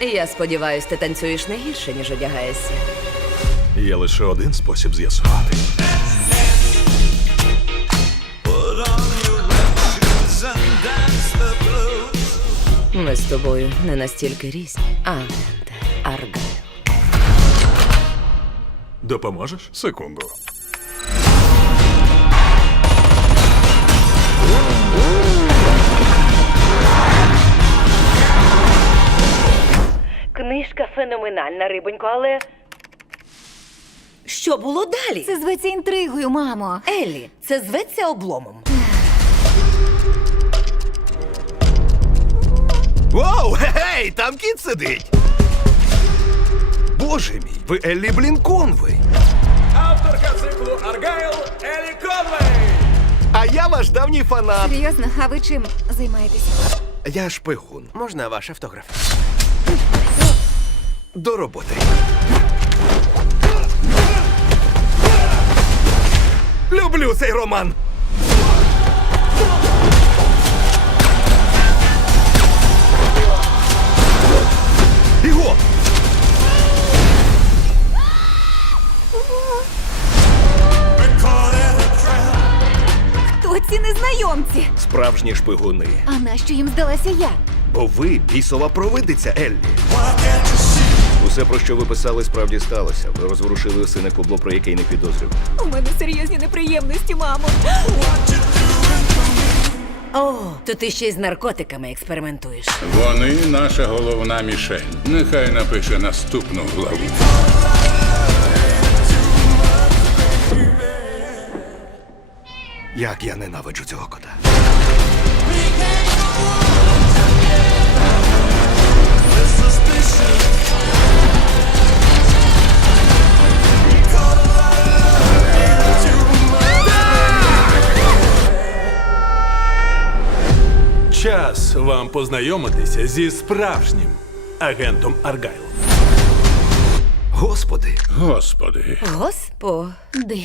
Я сподіваюсь, ти танцюєш не гірше, ніж одягаєшся. Є лише один спосіб з'ясувати. Ми з тобою не настільки різні. Агенте Аргайл. Допоможеш? Секунду. Книжка феноменальна, рибонько, але. Що було далі? Це зветься інтригою, мамо. Еллі, це зветься обломом. Воу, гей, там кіт сидить. Боже мій, ви Еллі Блінконвей. Авторка циклу Аргайл Елі Конвей. А я ваш давній фанат. Серйозно, а ви чим займаєтеся? Я шпигун. Можна ваш автограф? До роботи. Люблю цей роман. Іго! Хто ці незнайомці? Справжні шпигуни. А нащо їм здалася я? Бо ви бісова провидиця, Еллі. Усе, про що ви писали, справді сталося. Ви розворушили сине кубло, про яке й не підозрював. У мене серйозні неприємності, мамо. О, то ти ще й з наркотиками експериментуєш. Вони наша головна мішень. Нехай напише наступну главу. Як я ненавиджу цього кота. Час вам познайомитися зі справжнім агентом Аргайл. Господи, Господи, Господи.